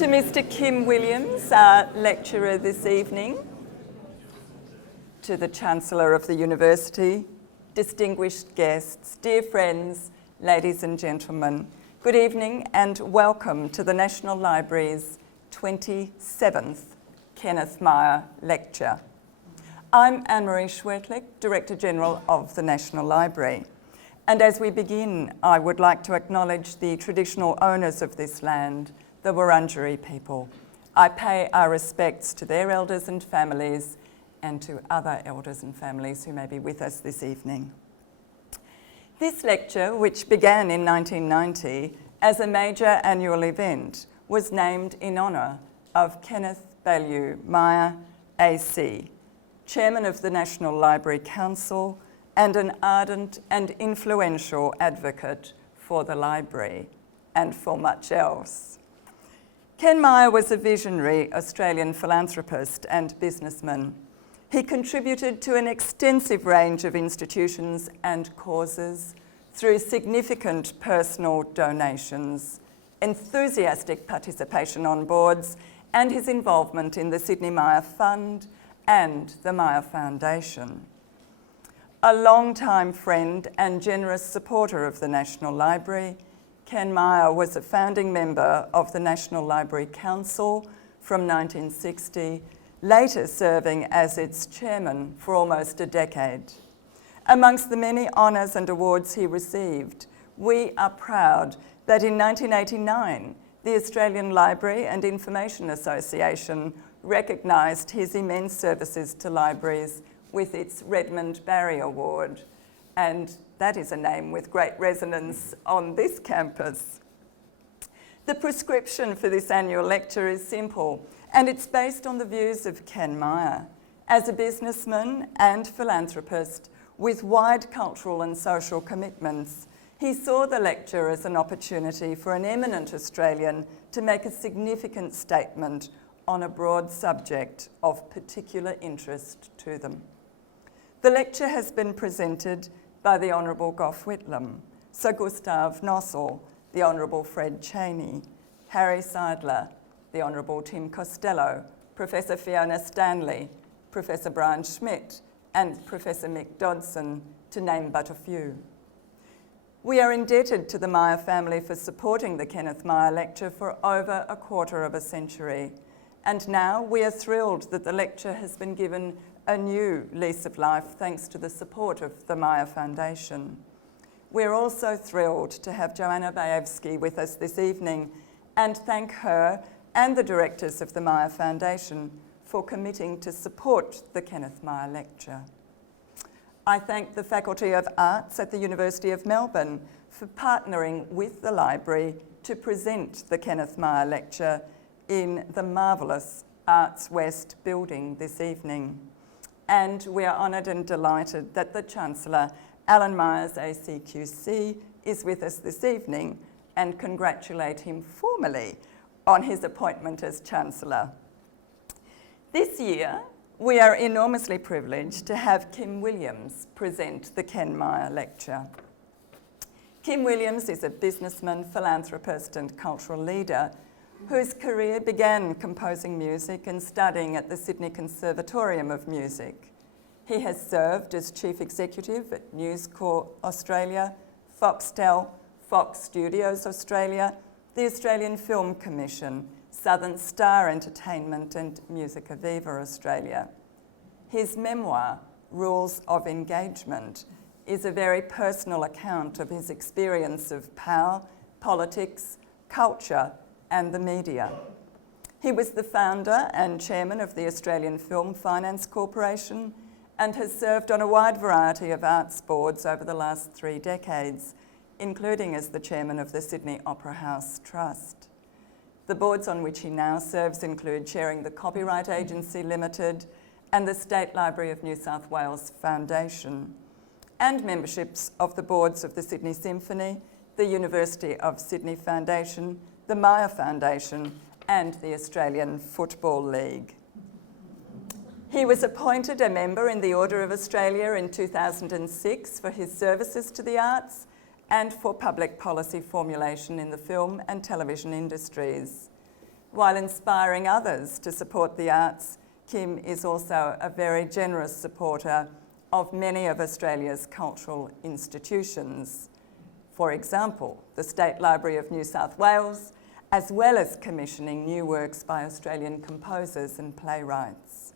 To Mr. Kim Williams, our lecturer this evening, to the Chancellor of the University, distinguished guests, dear friends, ladies and gentlemen, good evening and welcome to the National Library's 27th Kenneth Myer Lecture. I'm Anne-Marie Schwertlich, Director General of the National Library. And as we begin, I would like to acknowledge the traditional owners of this land, the Wurundjeri people. I pay our respects to their elders and families and to other elders and families who may be with us this evening. This lecture, which began in 1990 as a major annual event, was named in honour of Kenneth Myer, AC, Chairman of the National Library Council and an ardent and influential advocate for the library and for much else. Ken Myer was a visionary Australian philanthropist and businessman. He contributed to an extensive range of institutions and causes through significant personal donations, enthusiastic participation on boards, and his involvement in the Sydney Myer Fund and the Myer Foundation. A long-time friend and generous supporter of the National Library, Ken Myer was a founding member of the National Library Council from 1960, later serving as its chairman for almost a decade. Amongst the many honours and awards he received, we are proud that in 1989, the Australian Library and Information Association recognised his immense services to libraries with its Redmond Barry Award, and that is a name with great resonance on this campus. The prescription for this annual lecture is simple, and it's based on the views of Ken Myer. As a businessman and philanthropist with wide cultural and social commitments, he saw the lecture as an opportunity for an eminent Australian to make a significant statement on a broad subject of particular interest to them. The lecture has been presented by the Honourable Gough Whitlam, Sir Gustav Nossal, the Honourable Fred Chaney, Harry Seidler, the Honourable Tim Costello, Professor Fiona Stanley, Professor Brian Schmidt, and Professor Mick Dodson, to name but a few. We are indebted to the Myer family for supporting the Kenneth Myer Lecture for over a quarter of a century, and now we are thrilled that the lecture has been given a new lease of life thanks to the support of the Myer Foundation. We're also thrilled to have Joanna Bajewski with us this evening and thank her and the directors of the Myer Foundation for committing to support the Kenneth Myer Lecture. I thank the Faculty of Arts at the University of Melbourne for partnering with the library to present the Kenneth Myer Lecture in the marvellous Arts West building this evening. And we are honoured and delighted that the Chancellor, Alan Myers ACQC, is with us this evening and congratulate him formally on his appointment as Chancellor. This year, we are enormously privileged to have Kim Williams present the Ken Myer Lecture. Kim Williams is a businessman, philanthropist and cultural leader whose career began composing music and studying at the Sydney Conservatorium of Music. He has served as Chief Executive at News Corp Australia, Foxtel, Fox Studios Australia, the Australian Film Commission, Southern Star Entertainment and Musica Viva Australia. His memoir, Rules of Engagement, is a very personal account of his experience of power, politics, culture, and the media. He was the founder and chairman of the Australian Film Finance Corporation and has served on a wide variety of arts boards over the last 3 decades, including as the chairman of the Sydney Opera House Trust. The boards on which he now serves include chairing the Copyright Agency Limited and the State Library of New South Wales Foundation, and memberships of the boards of the Sydney Symphony, the University of Sydney Foundation, the Myer Foundation, and the Australian Football League. He was appointed a member in the Order of Australia in 2006 for his services to the arts and for public policy formulation in the film and television industries. While inspiring others to support the arts, Kim is also a very generous supporter of many of Australia's cultural institutions. For example, the State Library of New South Wales, as well as commissioning new works by Australian composers and playwrights.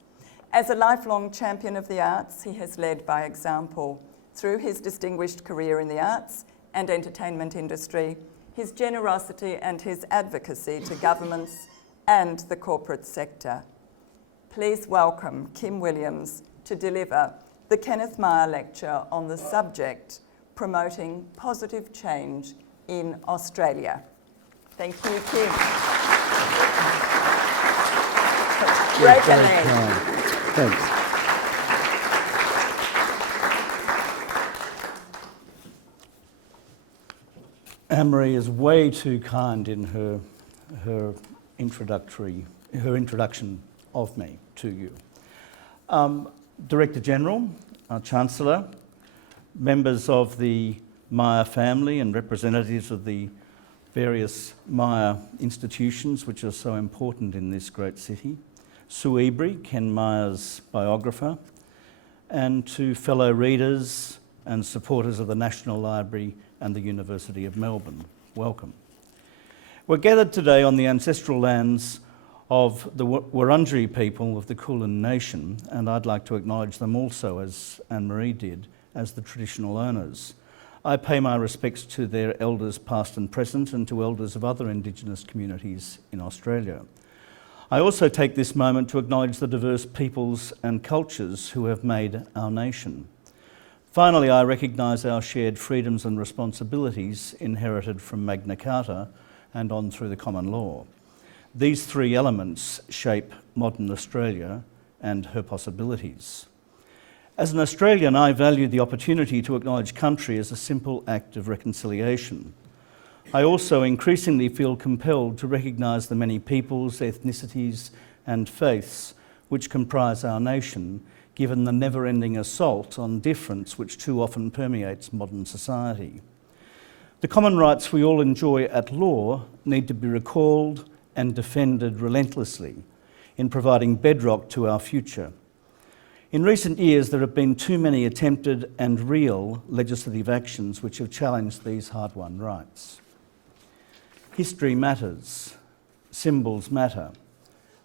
As a lifelong champion of the arts, he has led by example through his distinguished career in the arts and entertainment industry, his generosity and his advocacy to governments and the corporate sector. Please welcome Kim Williams to deliver the Kenneth Myer Lecture on the subject, Promoting Positive Change in Australia. Thank you, Kim. Break a leg. Thanks. Anne-Marie is way too kind in her introduction of me to you. Director General, our Chancellor, members of the Myer family and representatives of the various Myer institutions which are so important in this great city, Sue Ebrey, Ken Myer's biographer, and to fellow readers and supporters of the National Library and the University of Melbourne. Welcome. We're gathered today on the ancestral lands of the Wurundjeri people of the Kulin Nation, and I'd like to acknowledge them also, as Anne-Marie did, as the traditional owners. I pay my respects to their elders past and present and to elders of other Indigenous communities in Australia. I also take this moment to acknowledge the diverse peoples and cultures who have made our nation. Finally, I recognise our shared freedoms and responsibilities inherited from Magna Carta and on through the common law. These three elements shape modern Australia and her possibilities. As an Australian, I value the opportunity to acknowledge country as a simple act of reconciliation. I also increasingly feel compelled to recognise the many peoples, ethnicities and faiths which comprise our nation, given the never-ending assault on difference which too often permeates modern society. The common rights we all enjoy at law need to be recalled and defended relentlessly in providing bedrock to our future. In recent years, there have been too many attempted and real legislative actions which have challenged these hard-won rights. History matters, symbols matter,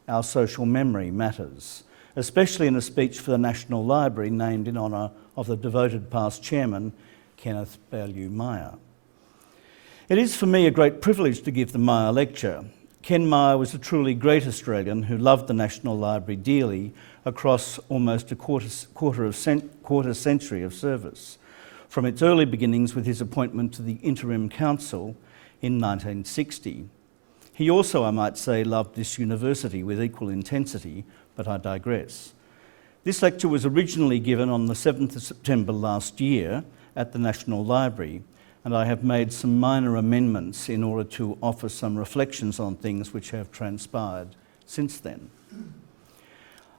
our social memory matters, especially in a speech for the National Library named in honour of the devoted past chairman, Kenneth Myer. It is for me a great privilege to give the Myer Lecture. Ken Myer was a truly great Australian who loved the National Library dearly across almost a quarter century of service, from its early beginnings with his appointment to the Interim Council in 1960. He also, I might say, loved this university with equal intensity, but I digress. This lecture was originally given on the 7th of September last year at the National Library, and I have made some minor amendments in order to offer some reflections on things which have transpired since then.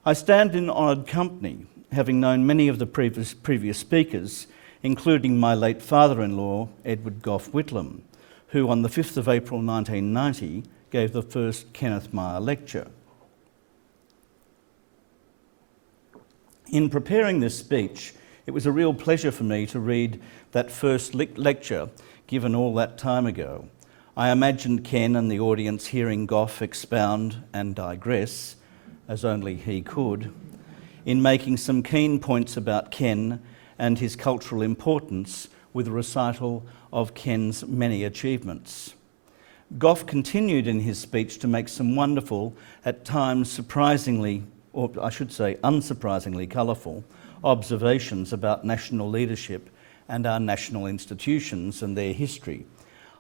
I stand in honoured company, having known many of the previous speakers, including my late father-in-law, Edward Gough Whitlam, who on the 5th of April 1990 gave the first Kenneth Myer Lecture. In preparing this speech, it was a real pleasure for me to read that first lecture given all that time ago. I imagined Ken and the audience hearing Gough expound and digress, as only he could, in making some keen points about Ken and his cultural importance with a recital of Ken's many achievements. Gough continued in his speech to make some wonderful, at times surprisingly, or I should say unsurprisingly colourful, observations about national leadership and our national institutions and their history,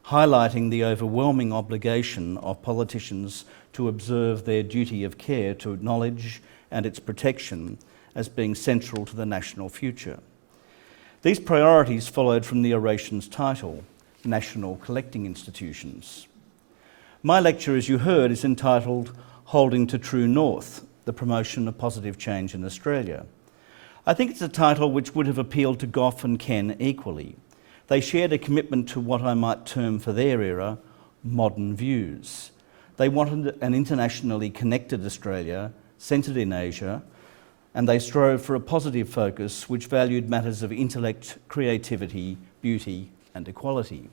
highlighting the overwhelming obligation of politicians to observe their duty of care to knowledge and its protection as being central to the national future. These priorities followed from the oration's title, National Collecting Institutions. My lecture, as you heard, is entitled Holding to True North, the Promotion of Positive Change in Australia. I think it's a title which would have appealed to Gough and Ken equally. They shared a commitment to what I might term for their era, modern views. They wanted an internationally connected Australia, centred in Asia, and they strove for a positive focus which valued matters of intellect, creativity, beauty and equality.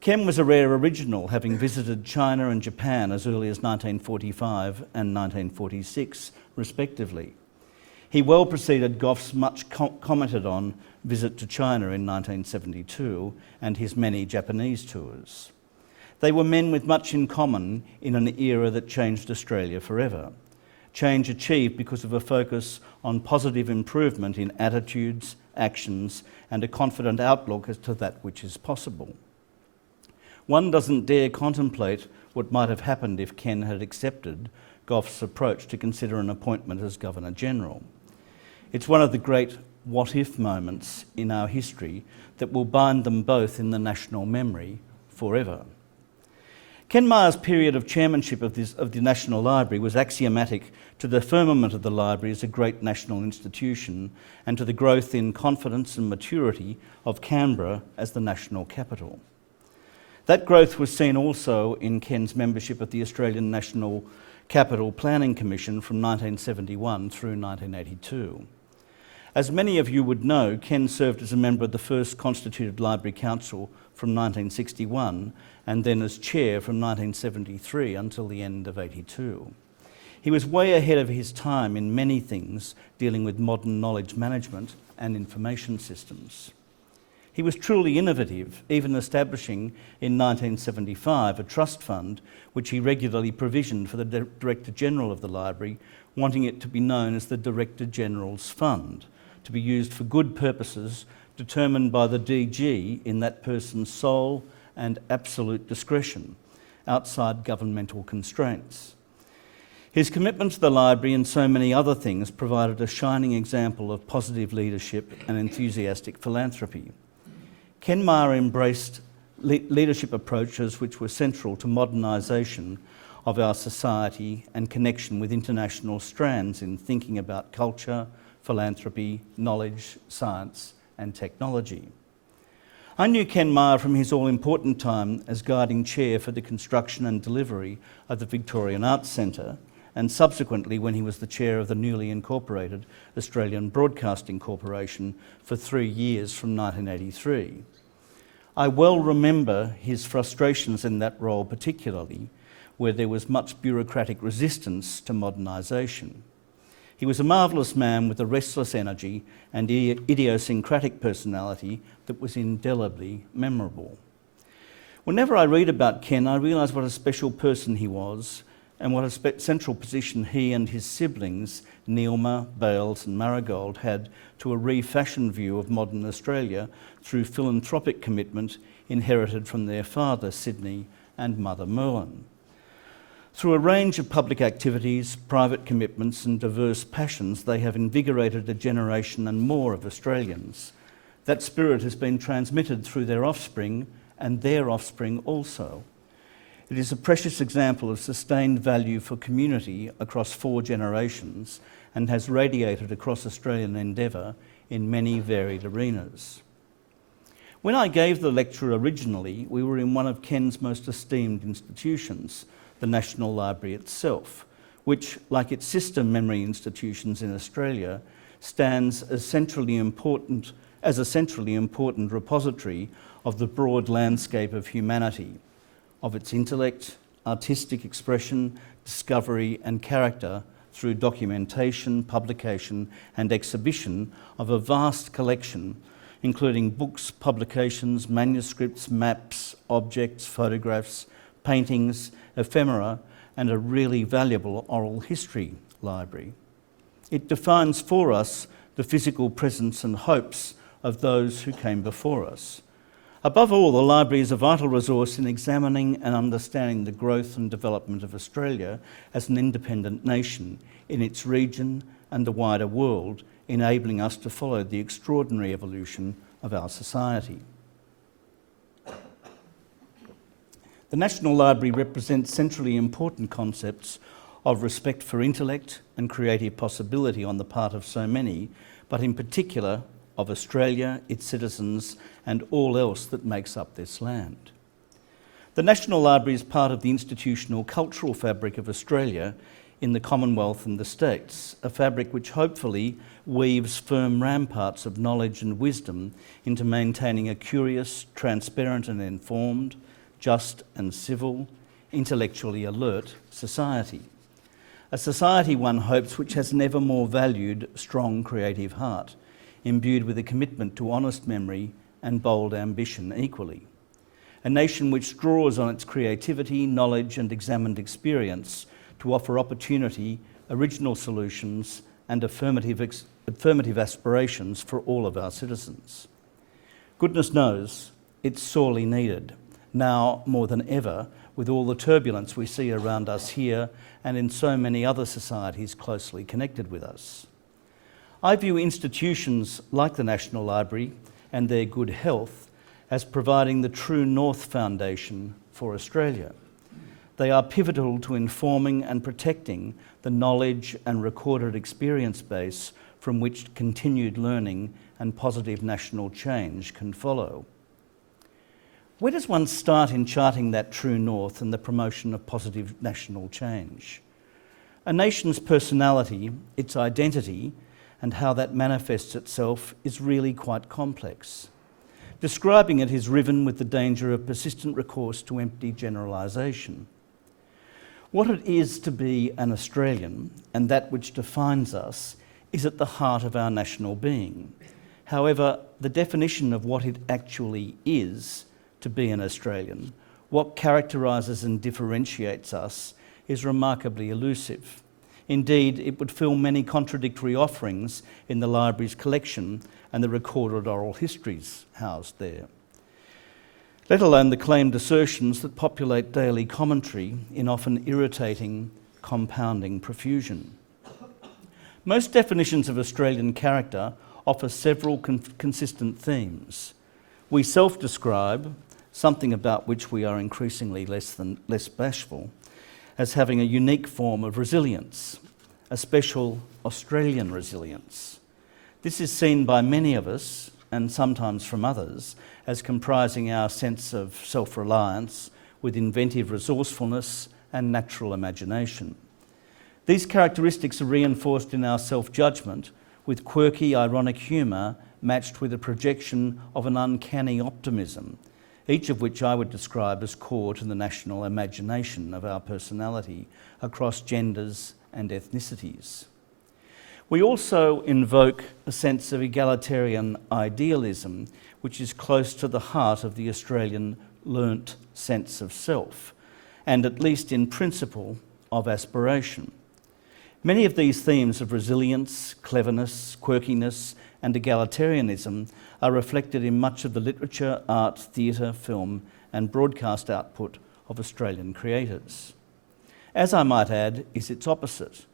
Ken was a rare original, having visited China and Japan as early as 1945 and 1946, respectively. He well preceded Gough's much commented on visit to China in 1972 and his many Japanese tours. They were men with much in common in an era that changed Australia forever. Change achieved because of a focus on positive improvement in attitudes, actions, and a confident outlook as to that which is possible. One doesn't dare contemplate what might have happened if Ken had accepted Gough's approach to consider an appointment as Governor-General. It's one of the great what-if moments in our history that will bind them both in the national memory forever. Ken Myer's period of chairmanship of the National Library was axiomatic to the firmament of the library as a great national institution and to the growth in confidence and maturity of Canberra as the national capital. That growth was seen also in Ken's membership of the Australian National Capital Planning Commission from 1971 through 1982. As many of you would know, Ken served as a member of the first constituted Library Council from 1961 and then as chair from 1973 until the end of 82. He was way ahead of his time in many things dealing with modern knowledge management and information systems. He was truly innovative, even establishing in 1975 a trust fund which he regularly provisioned for the Director General of the Library, wanting it to be known as the Director General's Fund, to be used for good purposes determined by the DG in that person's sole and absolute discretion, outside governmental constraints. His commitment to the library and so many other things provided a shining example of positive leadership and enthusiastic philanthropy. Ken Myer embraced leadership approaches which were central to modernisation of our society and connection with international strands in thinking about culture, philanthropy, knowledge, science and technology. I knew Ken Myer from his all-important time as guiding chair for the construction and delivery of the Victorian Arts Centre, and subsequently when he was the chair of the newly incorporated Australian Broadcasting Corporation for 3 years from 1983. I well remember his frustrations in that role, particularly where there was much bureaucratic resistance to modernisation. He was a marvellous man with a restless energy and idiosyncratic personality that was indelibly memorable. Whenever I read about Ken, I realise what a special person he was and what a central position he and his siblings, Neilma, Bales and Marigold, had to a refashioned view of modern Australia through philanthropic commitment inherited from their father, Sydney, and mother, Merlin. Through a range of public activities, private commitments and diverse passions, they have invigorated a generation and more of Australians. That spirit has been transmitted through their offspring and their offspring also. It is a precious example of sustained value for community across 4 generations and has radiated across Australian endeavour in many varied arenas. When I gave the lecture originally, we were in one of Ken's most esteemed institutions, the National Library itself, which, like its sister memory institutions in Australia, stands as a centrally important repository of the broad landscape of humanity, of its intellect, artistic expression, discovery and character through documentation, publication and exhibition of a vast collection, including books, publications, manuscripts, maps, objects, photographs, paintings, ephemera, and a really valuable oral history library. It defines for us the physical presence and hopes of those who came before us. Above all, the library is a vital resource in examining and understanding the growth and development of Australia as an independent nation in its region and the wider world, enabling us to follow the extraordinary evolution of our society. The National Library represents centrally important concepts of respect for intellect and creative possibility on the part of so many, but in particular of Australia, its citizens, and all else that makes up this land. The National Library is part of the institutional cultural fabric of Australia in the Commonwealth and the States, a fabric which hopefully weaves firm ramparts of knowledge and wisdom into maintaining a curious, transparent and informed, just and civil, intellectually alert society. A society, one hopes, which has an ever more valued, strong creative heart, imbued with a commitment to honest memory and bold ambition equally. A nation which draws on its creativity, knowledge and examined experience to offer opportunity, original solutions and affirmative aspirations for all of our citizens. Goodness knows it's sorely needed, now more than ever, with all the turbulence we see around us here and in so many other societies closely connected with us. I view institutions like the National Library and their good health as providing the true North Foundation for Australia. They are pivotal to informing and protecting the knowledge and recorded experience base from which continued learning and positive national change can follow. Where does one start in charting that true north and the promotion of positive national change? A nation's personality, its identity, and how that manifests itself is really quite complex. Describing it is riven with the danger of persistent recourse to empty generalisation. What it is to be an Australian, and that which defines us, is at the heart of our national being. However, the definition of what it actually is to be an Australian, what characterises and differentiates us, is remarkably elusive. Indeed, it would fill many contradictory offerings in the library's collection and the recorded oral histories housed there, let alone the claimed assertions that populate daily commentary in often irritating, compounding profusion. Most definitions of Australian character offer several consistent themes. We self-describe, something about which we are increasingly less bashful, as having a unique form of resilience, a special Australian resilience. This is seen by many of us, and sometimes from others, as comprising our sense of self-reliance with inventive resourcefulness and natural imagination. These characteristics are reinforced in our self-judgment with quirky, ironic humour matched with a projection of an uncanny optimism, each of which I would describe as core to the national imagination of our personality across genders and ethnicities. We also invoke a sense of egalitarian idealism, which is close to the heart of the Australian learnt sense of self, and at least in principle of aspiration. Many of these themes of resilience, cleverness, quirkiness, and egalitarianism are reflected in much of the literature, art, theatre, film, and broadcast output of Australian creators. As I might add, is its opposite,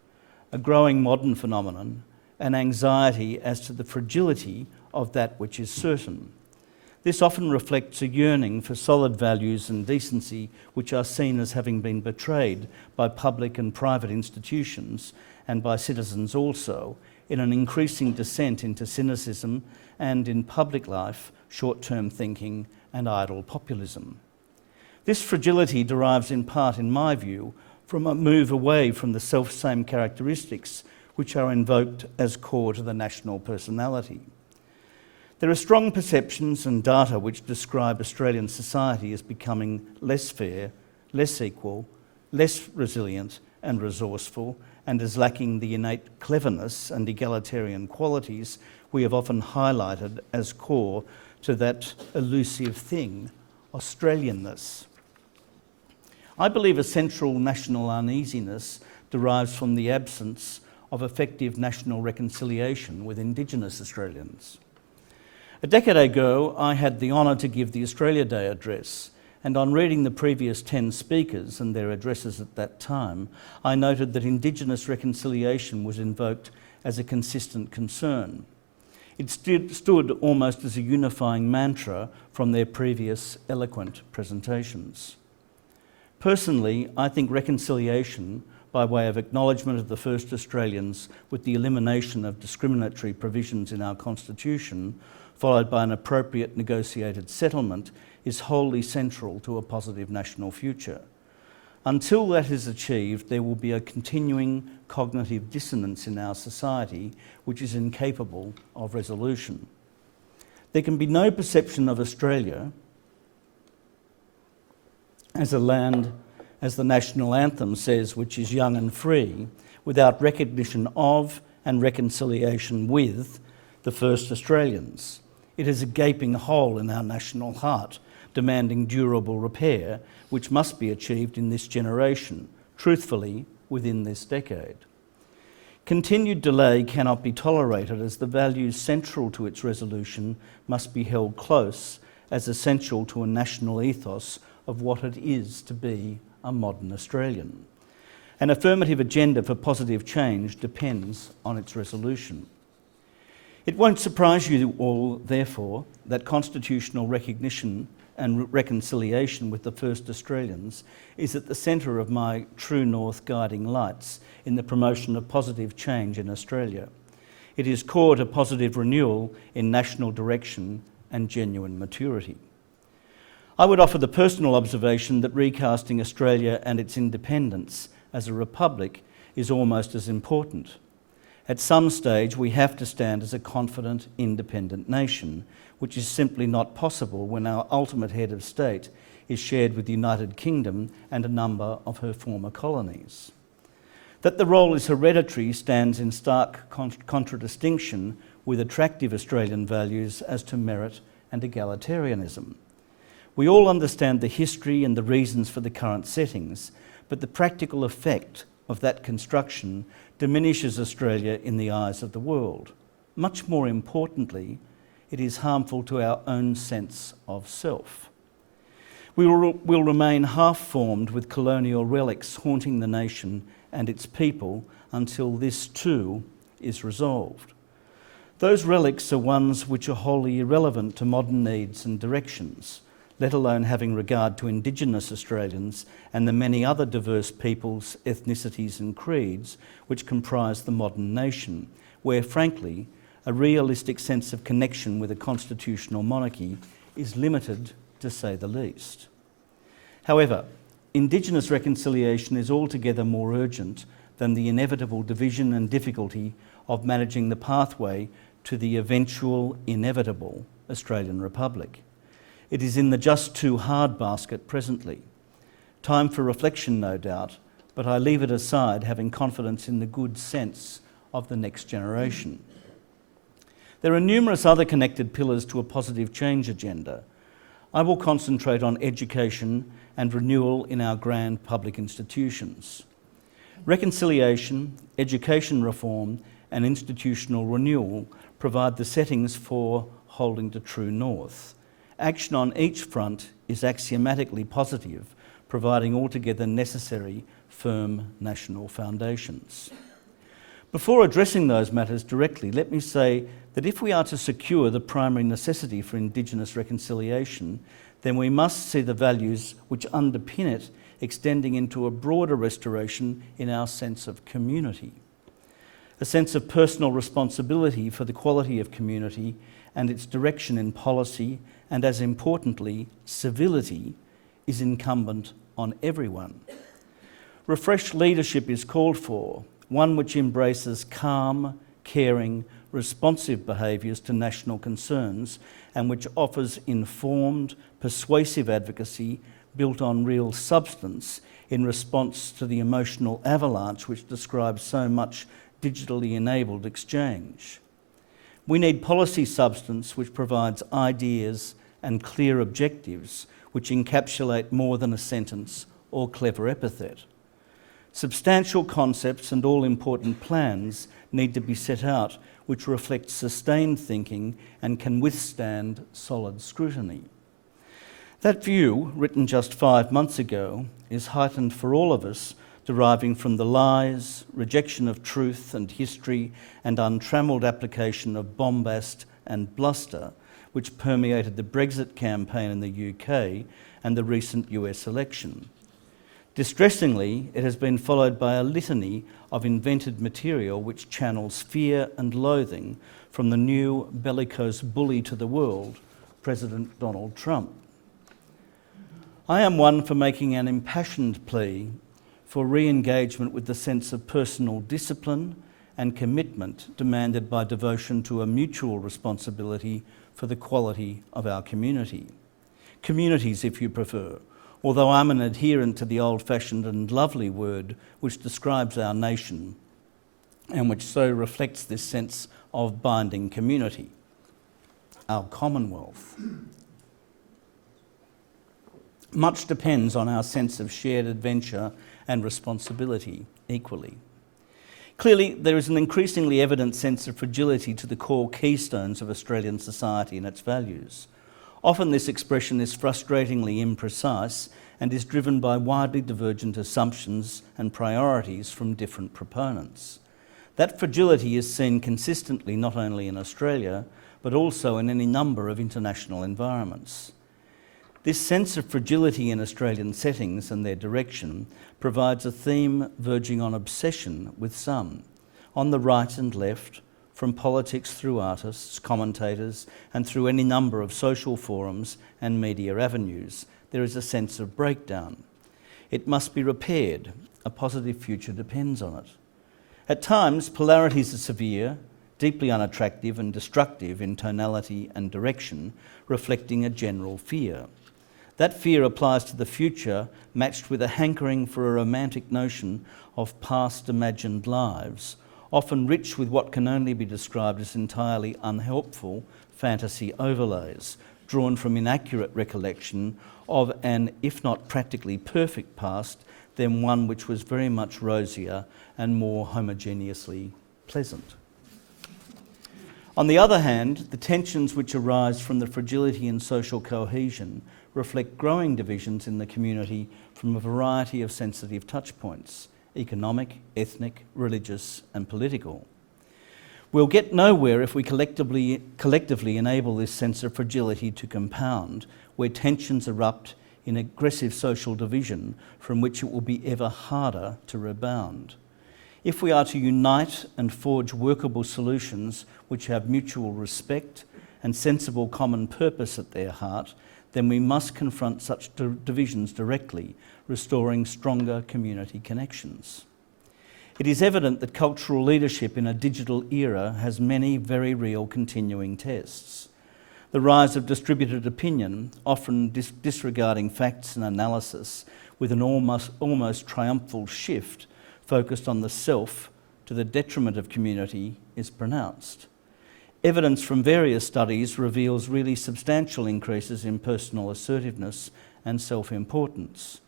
a growing modern phenomenon, an anxiety as to the fragility of that which is certain. This often reflects a yearning for solid values and decency which are seen as having been betrayed by public and private institutions and by citizens also, in an increasing descent into cynicism and, in public life, short-term thinking and idle populism. This fragility derives in part, in my view, from a move away from the self-same characteristics which are invoked as core to the national personality. There are strong perceptions and data which describe Australian society as becoming less fair, less equal, less resilient and resourceful, and as lacking the innate cleverness and egalitarian qualities we have often highlighted as core to that elusive thing, Australianness. I believe a central national uneasiness derives from the absence of effective national reconciliation with Indigenous Australians. A decade ago, I had the honour to give the Australia Day address, and on reading the previous 10 speakers and their addresses at that time, I noted that Indigenous reconciliation was invoked as a consistent concern. It stood almost as a unifying mantra from their previous eloquent presentations. Personally, I think reconciliation, by way of acknowledgement of the first Australians with the elimination of discriminatory provisions in our Constitution, followed by an appropriate negotiated settlement, is wholly central to a positive national future. Until that is achieved, there will be a continuing cognitive dissonance in our society which is incapable of resolution. There can be no perception of Australia as a land, as the national anthem says, which is young and free, without recognition of and reconciliation with the first Australians. It is a gaping hole in our national heart, demanding durable repair, which must be achieved in this generation, truthfully, within this decade. Continued delay cannot be tolerated, as the values central to its resolution must be held close as essential to a national ethos of what it is to be a modern Australian. An affirmative agenda for positive change depends on its resolution. It won't surprise you all, therefore, that constitutional recognition and reconciliation with the first Australians is at the centre of my true north guiding lights in the promotion of positive change in Australia. It is core to positive renewal in national direction and genuine maturity. I would offer the personal observation that recasting Australia and its independence as a republic is almost as important. At some stage, we have to stand as a confident, independent nation, which is simply not possible when our ultimate head of state is shared with the United Kingdom and a number of her former colonies. That the role is hereditary stands in stark contradistinction with attractive Australian values as to merit and egalitarianism. We all understand the history and the reasons for the current settings, but the practical effect of that construction diminishes Australia in the eyes of the world. Much more importantly, it is harmful to our own sense of self. We will remain half-formed with colonial relics haunting the nation and its people until this too is resolved. Those relics are ones which are wholly irrelevant to modern needs and directions, let alone having regard to Indigenous Australians and the many other diverse peoples, ethnicities and creeds which comprise the modern nation, where, frankly, a realistic sense of connection with a constitutional monarchy is limited, to say the least. However, Indigenous reconciliation is altogether more urgent than the inevitable division and difficulty of managing the pathway to the eventual, inevitable Australian Republic. It is in the just too hard basket presently. Time for reflection, no doubt, but I leave it aside, having confidence in the good sense of the next generation. There are numerous other connected pillars to a positive change agenda. I will concentrate on education and renewal in our grand public institutions. Reconciliation, education reform, and institutional renewal provide the settings for holding to true north. Action on each front is axiomatically positive, providing altogether necessary, firm national foundations. Before addressing those matters directly, let me say that if we are to secure the primary necessity for Indigenous reconciliation, then we must see the values which underpin it extending into a broader restoration in our sense of community. A sense of personal responsibility for the quality of community and its direction in policy, and as importantly, civility, is incumbent on everyone. Refreshed leadership is called for, one which embraces calm, caring, responsive behaviours to national concerns and which offers informed, persuasive advocacy built on real substance in response to the emotional avalanche which describes so much digitally enabled exchange. We need policy substance which provides ideas and clear objectives which encapsulate more than a sentence or clever epithet. Substantial concepts and all-important plans need to be set out which reflect sustained thinking and can withstand solid scrutiny. That view, written just 5 months ago, is heightened for all of us, deriving from the lies, rejection of truth and history, and untrammelled application of bombast and bluster which permeated the Brexit campaign in the UK and the recent US election. Distressingly, it has been followed by a litany of invented material which channels fear and loathing from the new bellicose bully to the world, President Donald Trump. I am one for making an impassioned plea for re-engagement with the sense of personal discipline and commitment demanded by devotion to a mutual responsibility for the quality of our community. Communities, if you prefer, although I'm an adherent to the old-fashioned and lovely word which describes our nation and which so reflects this sense of binding community, our Commonwealth. Much depends on our sense of shared adventure and responsibility equally. Clearly, there is an increasingly evident sense of fragility to the core keystones of Australian society and its values. Often this expression is frustratingly imprecise and is driven by widely divergent assumptions and priorities from different proponents. That fragility is seen consistently not only in Australia, but also in any number of international environments. This sense of fragility in Australian settings and their direction provides a theme verging on obsession with some, on the right and left, from politics through artists, commentators, and through any number of social forums and media avenues. There is a sense of breakdown. It must be repaired. A positive future depends on it. At times, polarities are severe, deeply unattractive and destructive in tonality and direction, reflecting a general fear. That fear applies to the future, matched with a hankering for a romantic notion of past imagined lives, often rich with what can only be described as entirely unhelpful fantasy overlays, drawn from inaccurate recollection of an, if not practically perfect past, then one which was very much rosier and more homogeneously pleasant. On the other hand, the tensions which arise from the fragility in social cohesion reflect growing divisions in the community from a variety of sensitive touchpoints: economic, ethnic, religious and political. We'll get nowhere if we collectively enable this sense of fragility to compound, where tensions erupt in aggressive social division from which it will be ever harder to rebound. If we are to unite and forge workable solutions which have mutual respect and sensible common purpose at their heart, then we must confront such divisions directly, restoring stronger community connections. It is evident that cultural leadership in a digital era has many very real continuing tests. The rise of distributed opinion, often disregarding facts and analysis, with an almost triumphal shift focused on the self to the detriment of community, is pronounced. Evidence from various studies reveals really substantial increases in personal assertiveness and self-importance,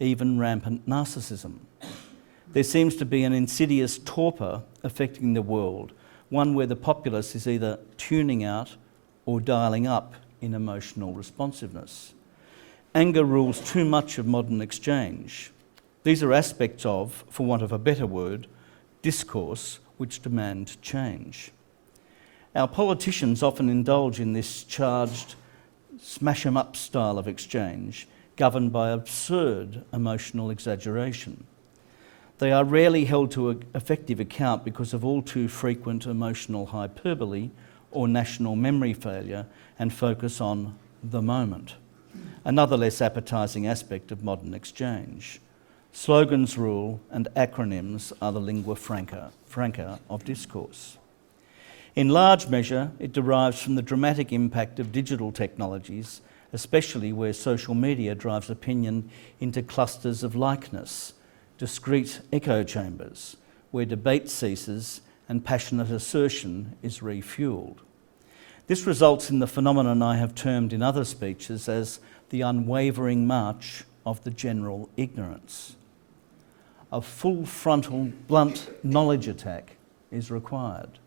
even rampant narcissism. There seems to be an insidious torpor affecting the world, one where the populace is either tuning out or dialing up in emotional responsiveness. Anger rules too much of modern exchange. These are aspects of, for want of a better word, discourse which demand change. Our politicians often indulge in this charged, smash-em-up style of exchange, governed by absurd emotional exaggeration. They are rarely held to effective account because of all too frequent emotional hyperbole or national memory failure and focus on the moment, another less appetising aspect of modern exchange. Slogans rule and acronyms are the lingua franca of discourse. In large measure, it derives from the dramatic impact of digital technologies, especially where social media drives opinion into clusters of likeness, discrete echo chambers, where debate ceases and passionate assertion is refuelled. This results in the phenomenon I have termed in other speeches as the unwavering march of the general ignorance. A full frontal, blunt knowledge attack is required.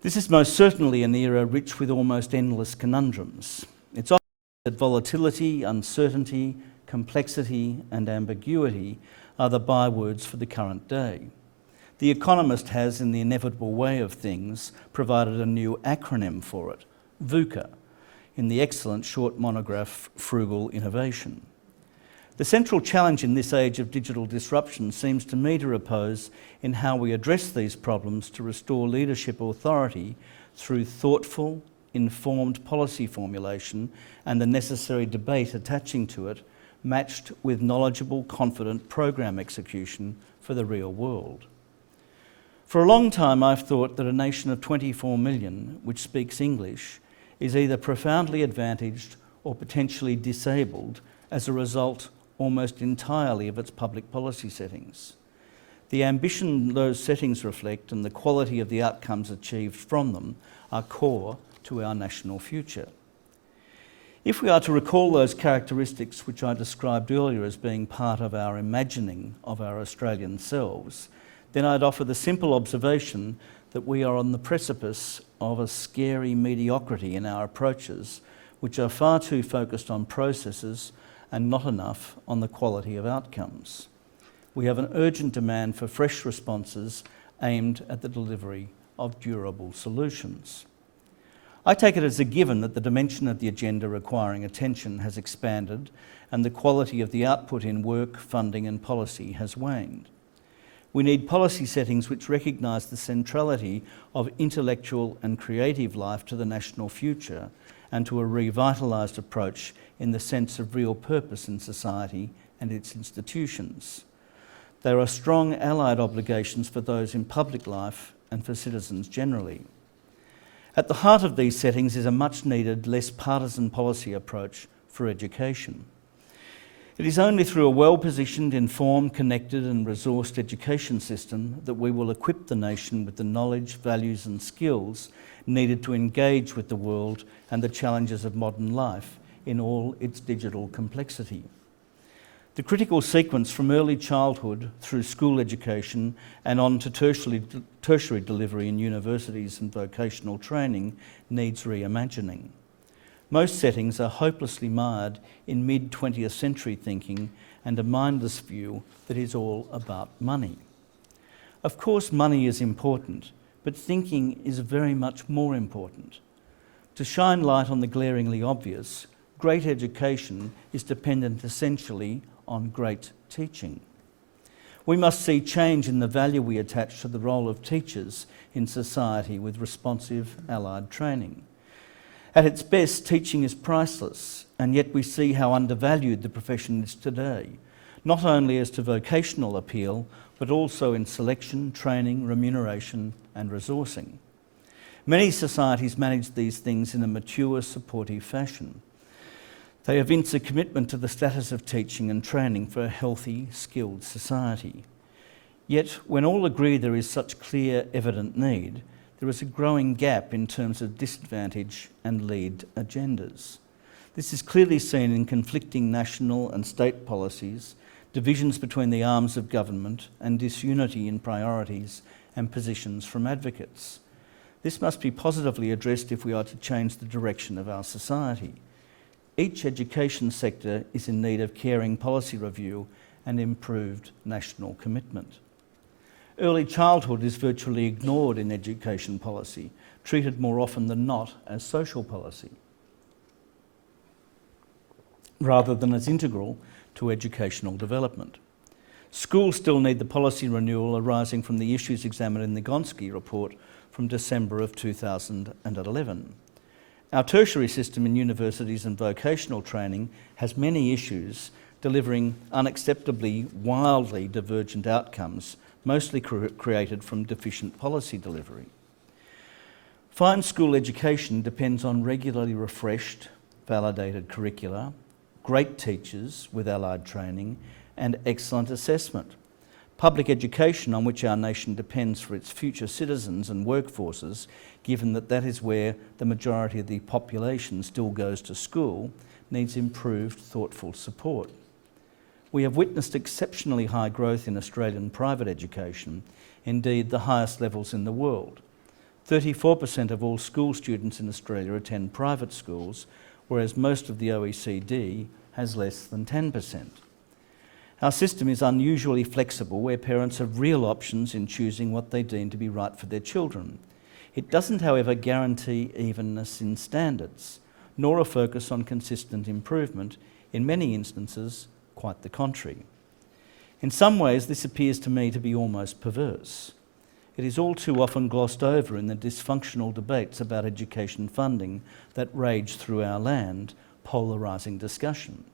This is most certainly an era rich with almost endless conundrums. It's often that volatility, uncertainty, complexity and ambiguity are the bywords for the current day. The Economist has, in the inevitable way of things, provided a new acronym for it, VUCA, in the excellent short monograph Frugal Innovation. The central challenge in this age of digital disruption seems to me to repose in how we address these problems to restore leadership authority through thoughtful, informed policy formulation and the necessary debate attaching to it, matched with knowledgeable, confident program execution for the real world. For a long time I've thought that a nation of 24 million, which speaks English, is either profoundly advantaged or potentially disabled as a result almost entirely of its public policy settings. The ambition those settings reflect and the quality of the outcomes achieved from them are core to our national future. If we are to recall those characteristics which I described earlier as being part of our imagining of our Australian selves, then I'd offer the simple observation that we are on the precipice of a scary mediocrity in our approaches, which are far too focused on processes and not enough on the quality of outcomes. We have an urgent demand for fresh responses aimed at the delivery of durable solutions. I take it as a given that the dimension of the agenda requiring attention has expanded and the quality of the output in work, funding and policy has waned. We need policy settings which recognise the centrality of intellectual and creative life to the national future and to a revitalised approach in the sense of real purpose in society and its institutions. There are strong allied obligations for those in public life and for citizens generally. At the heart of these settings is a much needed, less partisan policy approach for education. It is only through a well-positioned, informed, connected and resourced education system that we will equip the nation with the knowledge, values and skills needed to engage with the world and the challenges of modern life in all its digital complexity. The critical sequence from early childhood through school education and on to tertiary delivery in universities and vocational training needs reimagining. Most settings are hopelessly mired in mid-20th century thinking and a mindless view that is all about money. Of course, money is important, but thinking is very much more important. To shine light on the glaringly obvious, great education is dependent essentially on great teaching. We must see change in the value we attach to the role of teachers in society with responsive allied training. At its best, teaching is priceless, and yet we see how undervalued the profession is today, not only as to vocational appeal, but also in selection, training, remuneration and resourcing. Many societies manage these things in a mature, supportive fashion. They evince a commitment to the status of teaching and training for a healthy, skilled society. Yet, when all agree there is such clear, evident need, there is a growing gap in terms of disadvantage and lead agendas. This is clearly seen in conflicting national and state policies, divisions between the arms of government, and disunity in priorities and positions from advocates. This must be positively addressed if we are to change the direction of our society. Each education sector is in need of caring policy review and improved national commitment. Early childhood is virtually ignored in education policy, treated more often than not as social policy, rather than as integral to educational development. Schools still need the policy renewal arising from the issues examined in the Gonski report from December of 2011. Our tertiary system in universities and vocational training has many issues, delivering unacceptably wildly divergent outcomes, mostly created from deficient policy delivery. Fine school education depends on regularly refreshed, validated curricula, great teachers with allied training, and excellent assessment. Public education, on which our nation depends for its future citizens and workforces, given that that is where the majority of the population still goes to school, needs improved, thoughtful support. We have witnessed exceptionally high growth in Australian private education, indeed the highest levels in the world. 34% of all school students in Australia attend private schools, whereas most of the OECD has less than 10%. Our system is unusually flexible, where parents have real options in choosing what they deem to be right for their children. It doesn't, however, guarantee evenness in standards, nor a focus on consistent improvement, in many instances Quite the contrary. In some ways, this appears to me to be almost perverse. It is all too often glossed over in the dysfunctional debates about education funding that rage through our land, polarising discussion.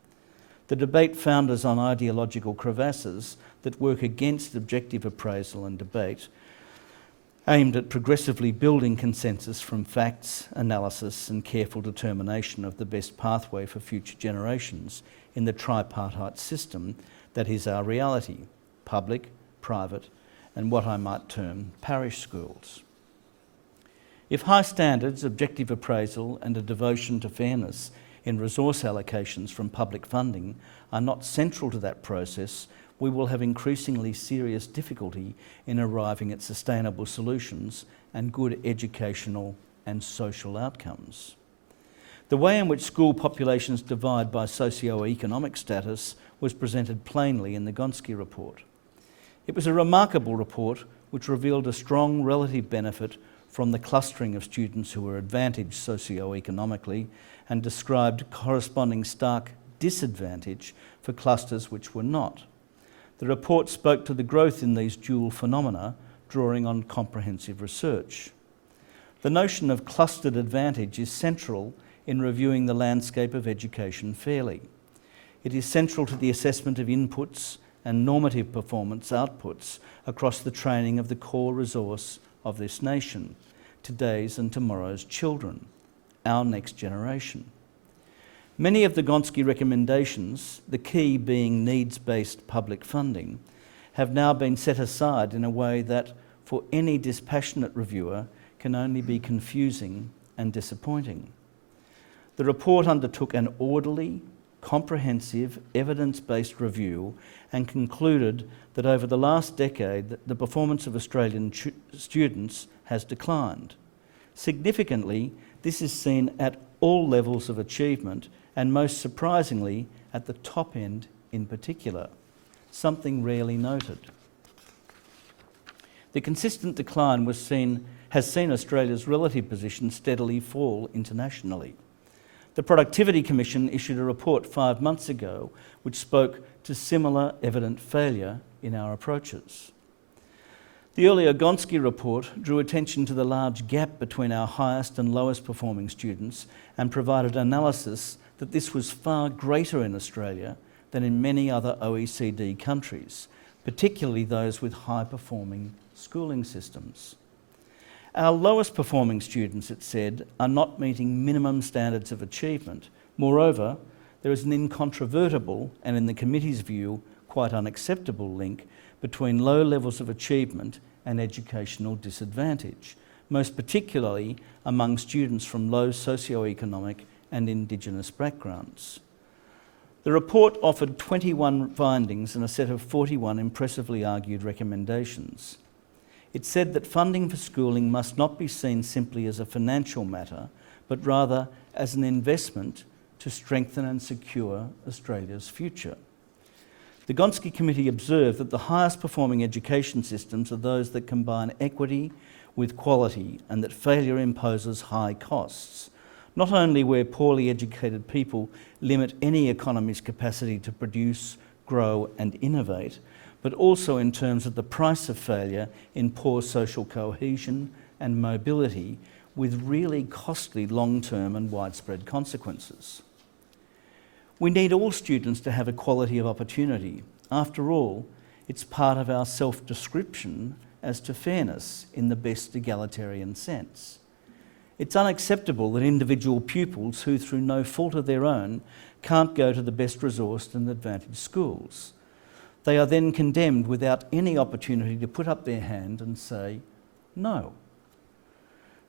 The debate founders on ideological crevasses that work against objective appraisal and debate, aimed at progressively building consensus from facts, analysis and careful determination of the best pathway for future generations in the tripartite system that is our reality: public, private and what I might term parish schools. If high standards, objective appraisal and a devotion to fairness in resource allocations from public funding are not central to that process, we will have increasingly serious difficulty in arriving at sustainable solutions and good educational and social outcomes. The way in which school populations divide by socio-economic status was presented plainly in the Gonski report. It was a remarkable report which revealed a strong relative benefit from the clustering of students who were advantaged socio-economically and described corresponding stark disadvantage for clusters which were not. The report spoke to the growth in these dual phenomena, drawing on comprehensive research. The notion of clustered advantage is central in reviewing the landscape of education fairly. It is central to the assessment of inputs and normative performance outputs across the training of the core resource of this nation, today's and tomorrow's children, our next generation. Many of the Gonski recommendations, the key being needs-based public funding, have now been set aside in a way that, for any dispassionate reviewer, can only be confusing and disappointing. The report undertook an orderly, comprehensive, evidence-based review and concluded that over the last decade, the performance of Australian students has declined. Significantly, this is seen at all levels of achievement and most surprisingly at the top end in particular, something rarely noted. The consistent decline has seen Australia's relative position steadily fall internationally. The Productivity Commission issued a report 5 months ago which spoke to similar evident failure in our approaches. The earlier Gonski report drew attention to the large gap between our highest and lowest performing students and provided analysis that this was far greater in Australia than in many other OECD countries, particularly those with high-performing schooling systems. Our lowest performing students, it said, are not meeting minimum standards of achievement. Moreover, there is an incontrovertible, and in the committee's view, quite unacceptable link between low levels of achievement and educational disadvantage, most particularly among students from low socio-economic and Indigenous backgrounds. The report offered 21 findings and a set of 41 impressively argued recommendations. It said that funding for schooling must not be seen simply as a financial matter, but rather as an investment to strengthen and secure Australia's future. The Gonski Committee observed that the highest performing education systems are those that combine equity with quality and that failure imposes high costs, not only where poorly educated people limit any economy's capacity to produce, grow and innovate, but also in terms of the price of failure in poor social cohesion and mobility with really costly long-term and widespread consequences. We need all students to have equality of opportunity. After all, it's part of our self-description as to fairness in the best egalitarian sense. It's unacceptable that individual pupils who, through no fault of their own, can't go to the best resourced and advantaged schools. They are then condemned without any opportunity to put up their hand and say, no.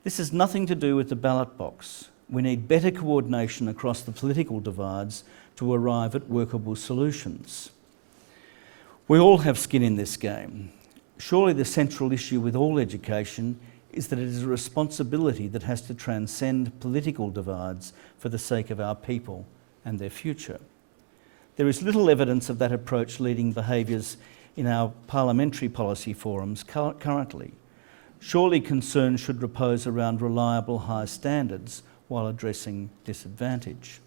This has nothing to do with the ballot box. We need better coordination across the political divides to arrive at workable solutions. We all have skin in this game. Surely the central issue with all education is that it is a responsibility that has to transcend political divides for the sake of our people and their future. There is little evidence of that approach leading behaviours in our parliamentary policy forums currently. Surely concern should repose around reliable high standards while addressing disadvantage.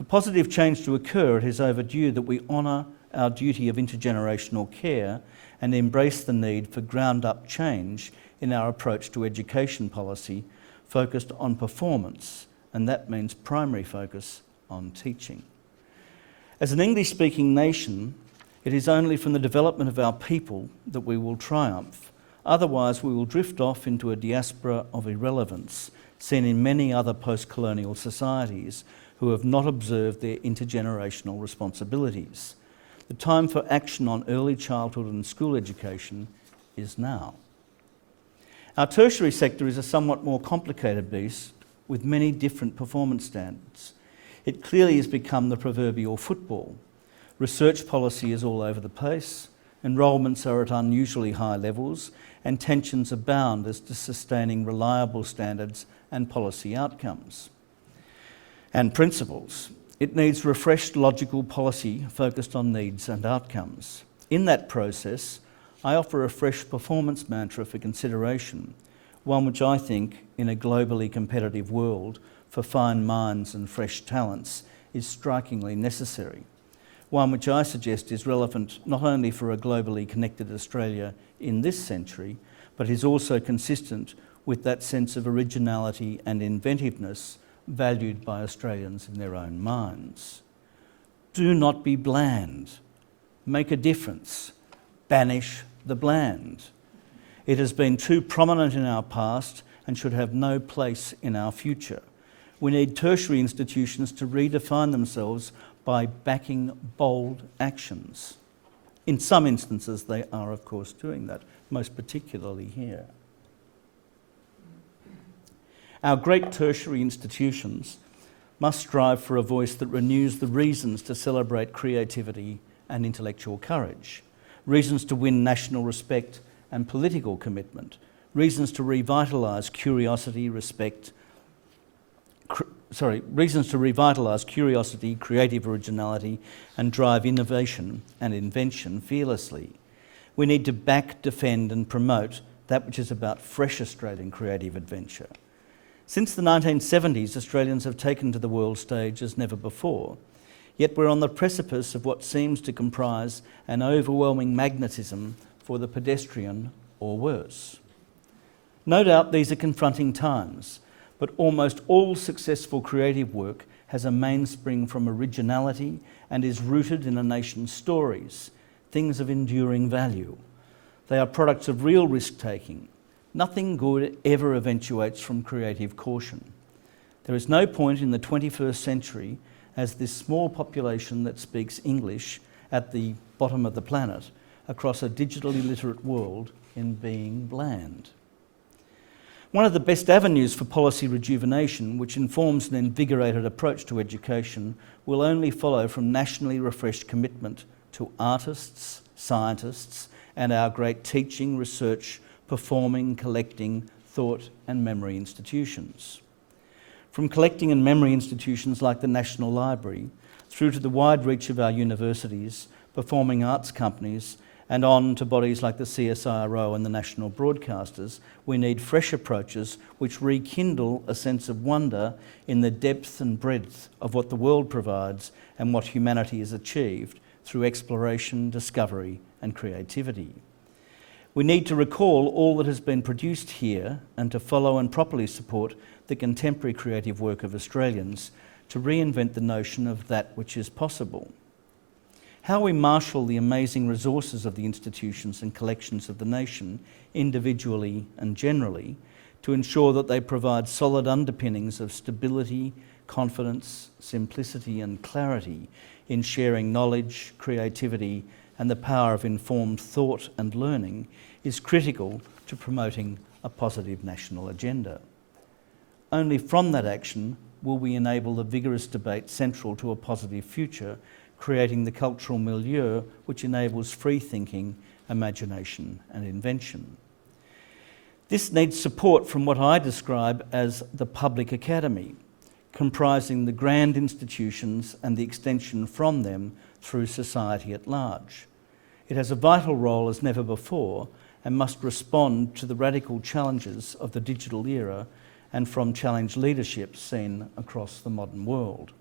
For positive change to occur, it is overdue that we honour our duty of intergenerational care and embrace the need for ground-up change in our approach to education policy focused on performance, and that means primary focus on teaching. As an English-speaking nation, it is only from the development of our people that we will triumph. Otherwise, we will drift off into a diaspora of irrelevance seen in many other post-colonial societies who have not observed their intergenerational responsibilities. The time for action on early childhood and school education is now. Our tertiary sector is a somewhat more complicated beast with many different performance standards. It clearly has become the proverbial football. Research policy is all over the place, enrolments are at unusually high levels, and tensions abound as to sustaining reliable standards and policy outcomes and principles. It needs refreshed logical policy focused on needs and outcomes. In that process, I offer a fresh performance mantra for consideration, one which I think, in a globally competitive world for fine minds and fresh talents, is strikingly necessary. One which I suggest is relevant not only for a globally connected Australia in this century, but is also consistent with that sense of originality and inventiveness valued by Australians in their own minds. Do not be bland. Make a difference. Banish the bland. It has been too prominent in our past and should have no place in our future. We need tertiary institutions to redefine themselves by backing bold actions. In some instances, they are, of course, doing that, most particularly here. Our great tertiary institutions must strive for a voice that renews the reasons to celebrate creativity and intellectual courage, reasons to win national respect and political commitment, reasons to revitalise curiosity, creative originality, and drive innovation and invention fearlessly. We need to back, defend and promote that which is about fresh Australian creative adventure. Since the 1970s, Australians have taken to the world stage as never before, yet we're on the precipice of what seems to comprise an overwhelming magnetism for the pedestrian or worse. No doubt these are confronting times, but almost all successful creative work has a mainspring from originality and is rooted in a nation's stories, things of enduring value. They are products of real risk-taking. Nothing good ever eventuates from creative caution. There is no point in the 21st century as this small population that speaks English at the bottom of the planet across a digitally literate world in being bland. One of the best avenues for policy rejuvenation, which informs an invigorated approach to education, will only follow from nationally refreshed commitment to artists, scientists, and our great teaching, research, performing, collecting, thought and memory institutions. From collecting and memory institutions like the National Library, through to the wide reach of our universities, performing arts companies, and on to bodies like the CSIRO and the national broadcasters, we need fresh approaches which rekindle a sense of wonder in the depth and breadth of what the world provides and what humanity has achieved through exploration, discovery and creativity. We need to recall all that has been produced here and to follow and properly support the contemporary creative work of Australians to reinvent the notion of that which is possible. How we marshal the amazing resources of the institutions and collections of the nation, individually and generally, to ensure that they provide solid underpinnings of stability, confidence, simplicity and clarity in sharing knowledge, creativity and the power of informed thought and learning is critical to promoting a positive national agenda. Only from that action will we enable the vigorous debate central to a positive future, creating the cultural milieu which enables free thinking, imagination and invention. This needs support from what I describe as the public academy, comprising the grand institutions and the extension from them through society at large. It has a vital role as never before and must respond to the radical challenges of the digital era and from challenged leadership seen across the modern world.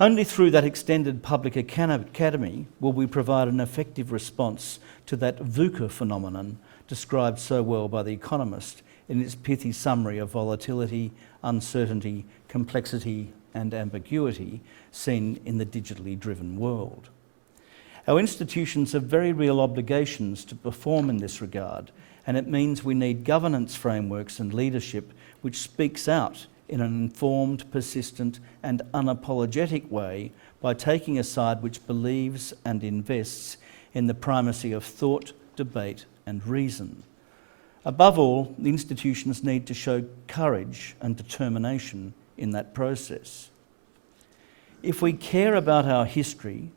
Only through that extended public academy will we provide an effective response to that VUCA phenomenon described so well by The Economist in its pithy summary of volatility, uncertainty, complexity and ambiguity seen in the digitally driven world. Our institutions have very real obligations to perform in this regard, and it means we need governance frameworks and leadership which speaks out in an informed, persistent and unapologetic way by taking a side which believes and invests in the primacy of thought, debate and reason. Above all, the institutions need to show courage and determination in that process. If we care about our history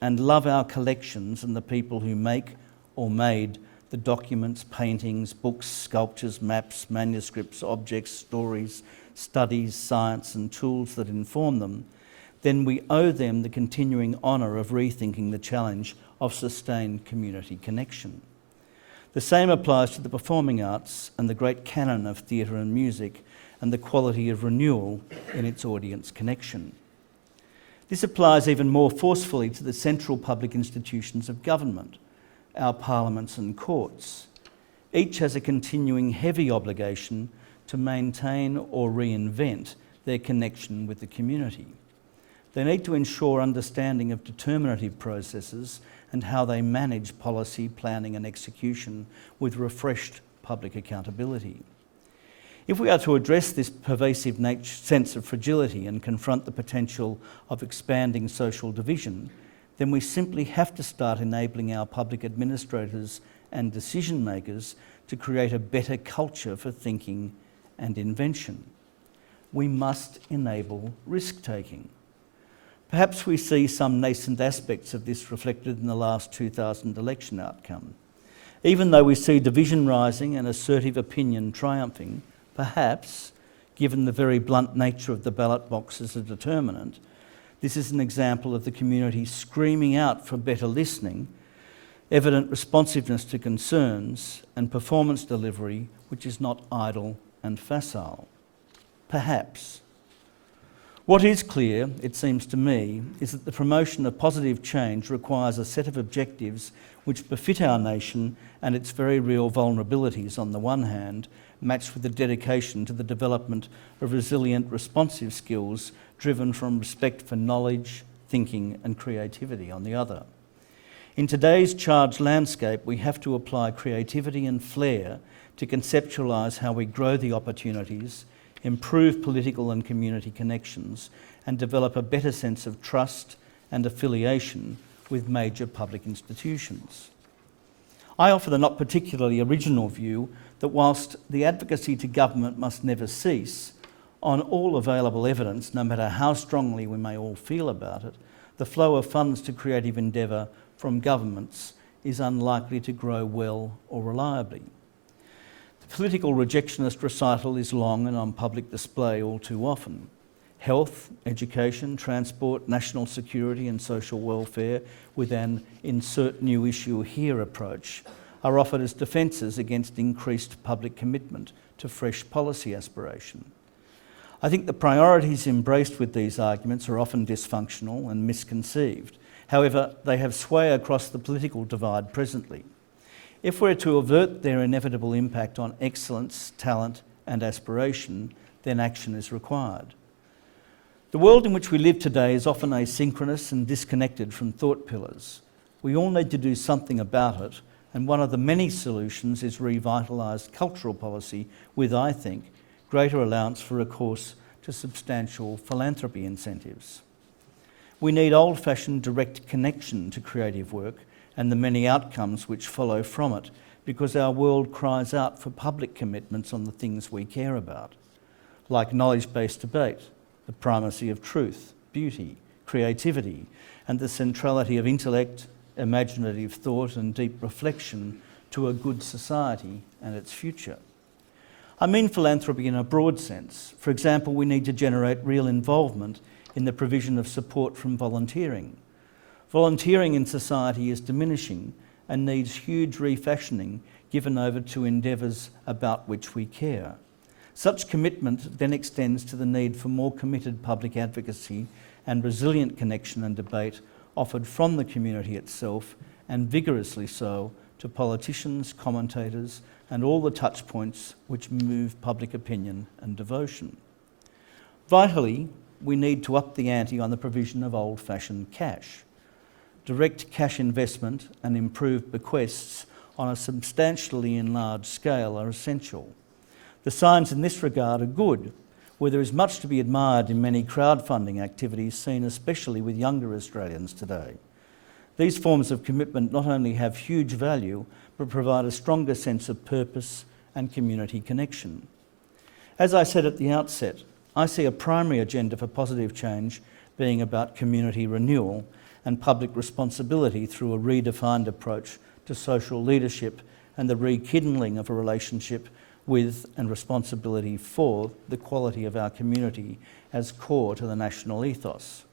and love our collections and the people who make or made the documents, paintings, books, sculptures, maps, manuscripts, objects, stories, studies, science and tools that inform them, then we owe them the continuing honour of rethinking the challenge of sustained community connection. The same applies to the performing arts and the great canon of theatre and music and the quality of renewal in its audience connection. This applies even more forcefully to the central public institutions of government, our parliaments and courts. Each has a continuing heavy obligation to maintain or reinvent their connection with the community. They need to ensure understanding of determinative processes and how they manage policy, planning and execution with refreshed public accountability. If we are to address this pervasive sense of fragility and confront the potential of expanding social division, then we simply have to start enabling our public administrators and decision makers to create a better culture for thinking and invention. We must enable risk-taking. Perhaps we see some nascent aspects of this reflected in the last 2000 election outcome. Even though we see division rising and assertive opinion triumphing, perhaps, given the very blunt nature of the ballot box as a determinant, this is an example of the community screaming out for better listening, evident responsiveness to concerns, and performance delivery which is not idle and facile. Perhaps. What is clear, it seems to me, is that the promotion of positive change requires a set of objectives which befit our nation and its very real vulnerabilities on the one hand, matched with a dedication to the development of resilient, responsive skills driven from respect for knowledge, thinking and creativity on the other. In today's charged landscape, we have to apply creativity and flair to conceptualise how we grow the opportunities, improve political and community connections, and develop a better sense of trust and affiliation with major public institutions. I offer the not particularly original view that whilst the advocacy to government must never cease, on all available evidence, no matter how strongly we may all feel about it, the flow of funds to creative endeavour from governments is unlikely to grow well or reliably. The political rejectionist recital is long and on public display all too often. Health, education, transport, national security and social welfare with an insert new issue here approach are offered as defences against increased public commitment to fresh policy aspiration. I think the priorities embraced with these arguments are often dysfunctional and misconceived. However, they have sway across the political divide presently. If we're to avert their inevitable impact on excellence, talent and aspiration, then action is required. The world in which we live today is often asynchronous and disconnected from thought pillars. We all need to do something about it, and one of the many solutions is revitalised cultural policy with, I think, greater allowance for recourse to substantial philanthropy incentives. We need old-fashioned direct connection to creative work and the many outcomes which follow from it, because our world cries out for public commitments on the things we care about, like knowledge-based debate, the primacy of truth, beauty, creativity, and the centrality of intellect, imaginative thought and deep reflection to a good society and its future. I mean philanthropy in a broad sense. For example, we need to generate real involvement in the provision of support from volunteering. Volunteering in society is diminishing and needs huge refashioning given over to endeavours about which we care. Such commitment then extends to the need for more committed public advocacy and resilient connection and debate offered from the community itself, and vigorously so, to politicians, commentators, and all the touch points which move public opinion and devotion. Vitally, we need to up the ante on the provision of old-fashioned cash. Direct cash investment and improved bequests on a substantially enlarged scale are essential. The signs in this regard are good, where there is much to be admired in many crowdfunding activities seen especially with younger Australians today. These forms of commitment not only have huge value, but provide a stronger sense of purpose and community connection. As I said at the outset, I see a primary agenda for positive change being about community renewal and public responsibility through a redefined approach to social leadership and the rekindling of a relationship with and responsibility for the quality of our community as core to the national ethos.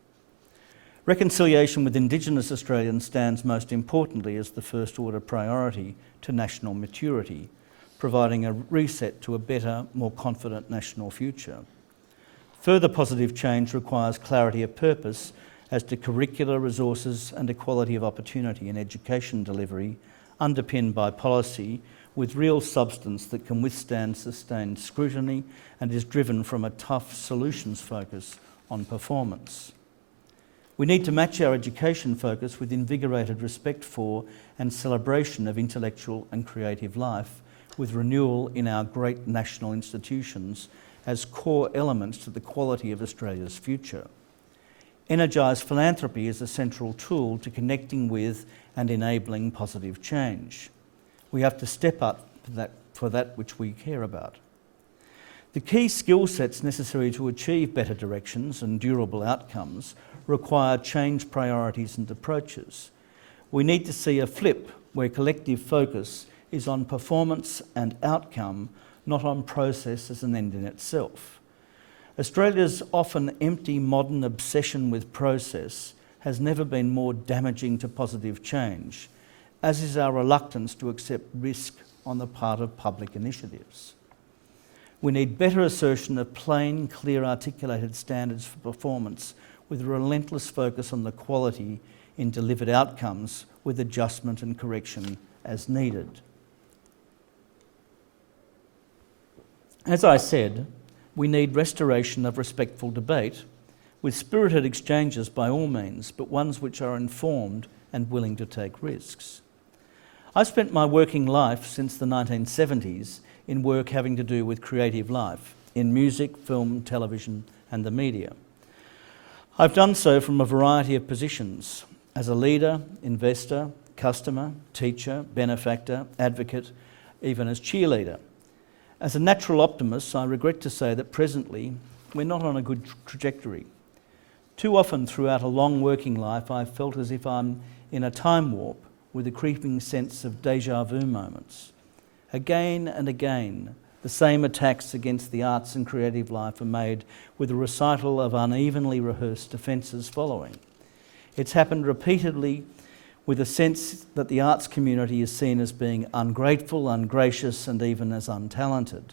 Reconciliation with Indigenous Australians stands most importantly as the first order priority to national maturity, providing a reset to a better, more confident national future. Further positive change requires clarity of purpose as to curricular resources and equality of opportunity in education delivery, underpinned by policy with real substance that can withstand sustained scrutiny and is driven from a tough solutions focus on performance. We need to match our education focus with invigorated respect for and celebration of intellectual and creative life, with renewal in our great national institutions as core elements to the quality of Australia's future. Energised philanthropy is a central tool to connecting with and enabling positive change. We have to step up for that which we care about. The key skill sets necessary to achieve better directions and durable outcomes require change priorities and approaches. We need to see a flip where collective focus is on performance and outcome, not on process as an end in itself. Australia's often empty modern obsession with process has never been more damaging to positive change, as is our reluctance to accept risk on the part of public initiatives. We need better assertion of plain, clear, articulated standards for performance with a relentless focus on the quality in delivered outcomes with adjustment and correction as needed. As I said, we need restoration of respectful debate with spirited exchanges by all means, but ones which are informed and willing to take risks. I spent my working life since the 1970s in work having to do with creative life, in music, film, television and the media. I've done so from a variety of positions, as a leader, investor, customer, teacher, benefactor, advocate, even as cheerleader. As a natural optimist, I regret to say that presently we're not on a good trajectory. Too often throughout a long working life, I've felt as if I'm in a time warp with a creeping sense of déjà vu moments. Again and again, the same attacks against the arts and creative life are made with a recital of unevenly rehearsed offences following. It's happened repeatedly with a sense that the arts community is seen as being ungrateful, ungracious and even as untalented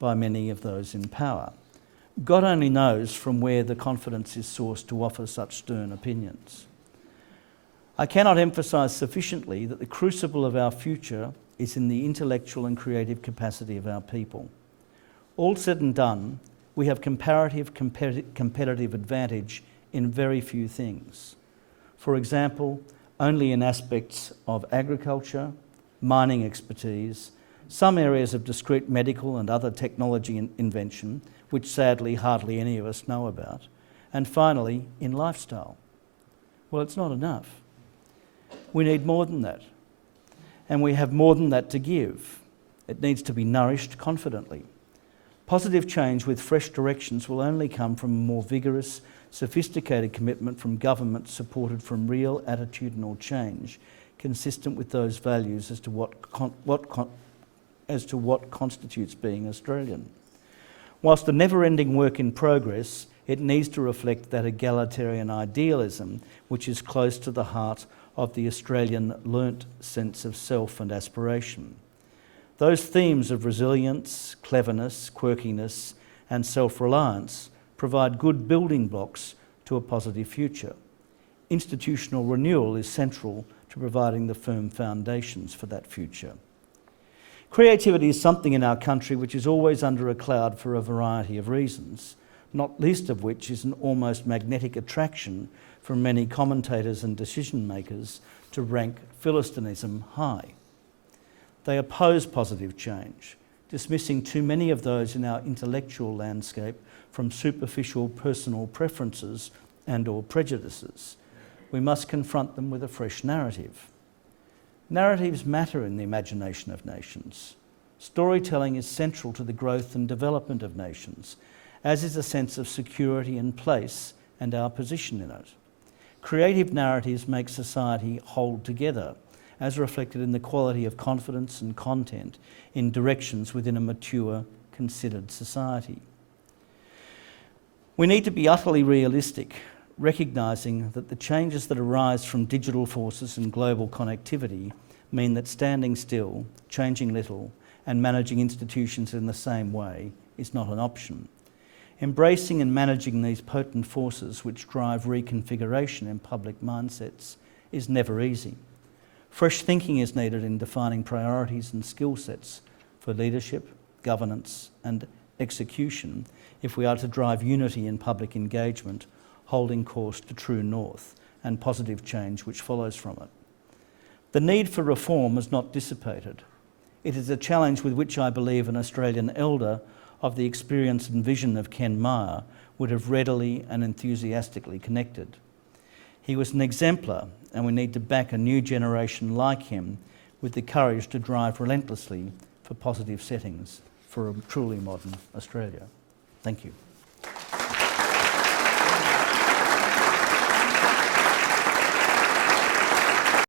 by many of those in power. God only knows from where the confidence is sourced to offer such stern opinions. I cannot emphasise sufficiently that the crucible of our future is in the intellectual and creative capacity of our people. All said and done, we have competitive advantage in very few things. For example, only in aspects of agriculture, mining expertise, some areas of discrete medical and other technology invention, which sadly hardly any of us know about, and finally, in lifestyle. Well, it's not enough. We need more than that. And we have more than that to give. It needs to be nourished confidently. Positive change with fresh directions will only come from a more vigorous, sophisticated commitment from government supported from real attitudinal change, consistent with those values as to what constitutes being Australian. Whilst a never-ending work in progress, it needs to reflect that egalitarian idealism which is close to the heart of the Australian learnt sense of self and aspiration. Those themes of resilience, cleverness, quirkiness and self-reliance provide good building blocks to a positive future. Institutional renewal is central to providing the firm foundations for that future. Creativity is something in our country which is always under a cloud for a variety of reasons, not least of which is an almost magnetic attraction from many commentators and decision makers to rank Philistinism high. They oppose positive change, dismissing too many of those in our intellectual landscape from superficial personal preferences and/or prejudices. We must confront them with a fresh narrative. Narratives matter in the imagination of nations. Storytelling is central to the growth and development of nations, as is a sense of security and place and our position in it. Creative narratives make society hold together, as reflected in the quality of confidence and content in directions within a mature, considered society. We need to be utterly realistic, recognising that the changes that arise from digital forces and global connectivity mean that standing still, changing little, and managing institutions in the same way is not an option. Embracing and managing these potent forces which drive reconfiguration in public mindsets is never easy. Fresh thinking is needed in defining priorities and skill sets for leadership, governance, and execution if we are to drive unity in public engagement, holding course to true north and positive change which follows from it. The need for reform is not dissipated. It is a challenge with which I believe an Australian elder of the experience and vision of Ken Myer would have readily and enthusiastically connected. He was an exemplar, and we need to back a new generation like him with the courage to drive relentlessly for positive settings for a truly modern Australia. Thank you.